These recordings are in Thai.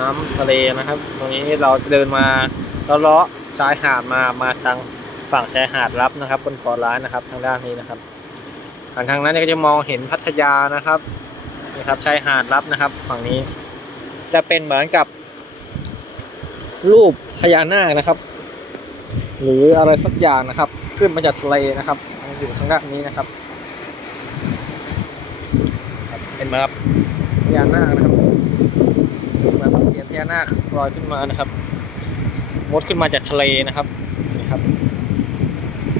น้ำทะเลนะครับ ตรงนี้เราเดินมาเลาะชายหาดมามาทางฝั่งชายหาดรับนะครับ บนเกาะล้านนะครับ ทางด้านนี้นะครับทางทางนั้นก็จะมองเห็นพัทยานะครับนะครับชายหาดรับนะครับ ฝั่งนี้ จะเป็นเหมือนกับ รูปพญานาคนะครับ หรืออะไรสักอย่างนะครับ ขึ้นมาจากทะเลนะครับอยู่ทางด้านนี้นะครับครับเห็นไหมครับพญานาคนะครับ นาคลอยขึ้นมานะครับมดขึ้นมาจากทะเลนะครับนี่ครับ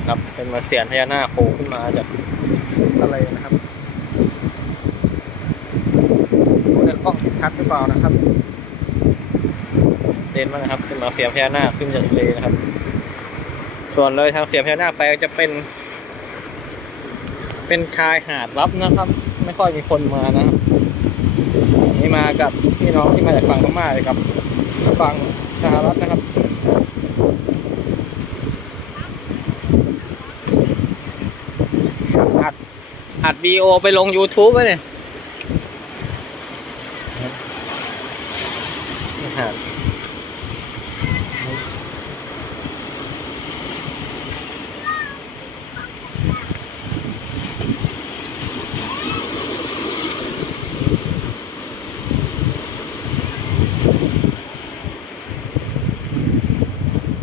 ครับเป็นมาเสียญพญานาคโผล่ขึ้นมาจากทะเลนะครับดูในกล้องชัดหรือเปล่านะครับเด่นมากนะครับเป็นมาเสียงพญานาคขึ้นจากทะเลนะครับ ส่วนเลยทางเสียงพญานาคไปจะเป็น เป็นชายหาดลับนะครับ ไม่ค่อยมีคนมานะครับ นี่มากับพี่น้องที่มาจากฝั่งพม่าเลยครับฝั่งสหรัฐนะครับอัดอัดวีโอไปลง YouTube ไว้เนี่ยหาด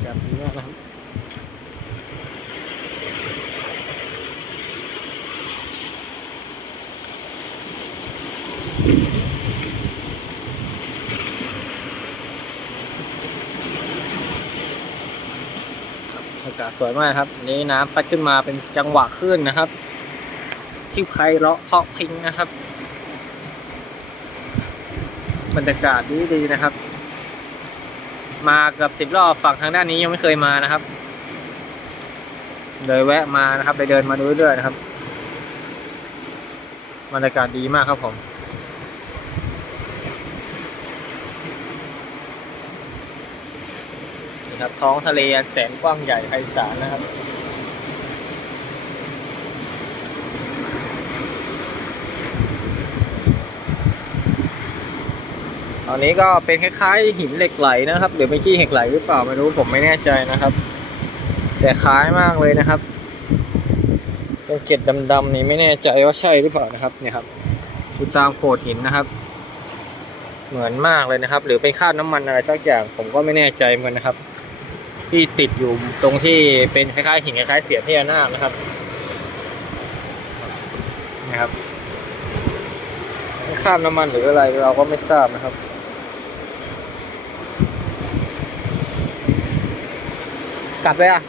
แบบนี้นะครับ อากาศสวยมากครับนี้น้ำพัดขึ้นมาเป็นจังหวะขึ้นนะครับ ที่ไพเราะเพาะพิงนะครับ บรรยากาศดีดีนะครับ มากือบสิบรอบฝั่งทางด้านนี้ยังไม่เคยมานะครับ เลยแวะมานะครับ ไปเดินมาดูเรื่อยๆนะครับบรรยากาศดีมากครับผม ครับท้องทะเลอันแสนกว้างใหญ่ไพศาลนะครับ ตอนนี้ก็เป็นคล้ายๆหินเหล็กไหลนะครับหรือเป็นขี้เหล็กไหลหรือเปล่าไม่รู้ผมไม่แน่ใจนะครับ แต่คล้ายมากเลยนะครับเป็นเกล็ดดำๆนี่ไม่แน่ใจว่าใช่หรือเปล่านะครับเนี่ยครับดูตามโขดหินนะครับ เหมือนมากเลยนะครับ หรือเป็นคราบน้ำมันอะไรสักอย่างผมก็ไม่แน่ใจเหมือนนะครับ ที่ติดอยู่ตรงที่เป็นคล้ายๆหินคล้ายๆเสียญพญานาคนะครับนะครับคราบน้ำมันหรืออะไรเราก็ไม่ทราบนะครับกัดเลยอะ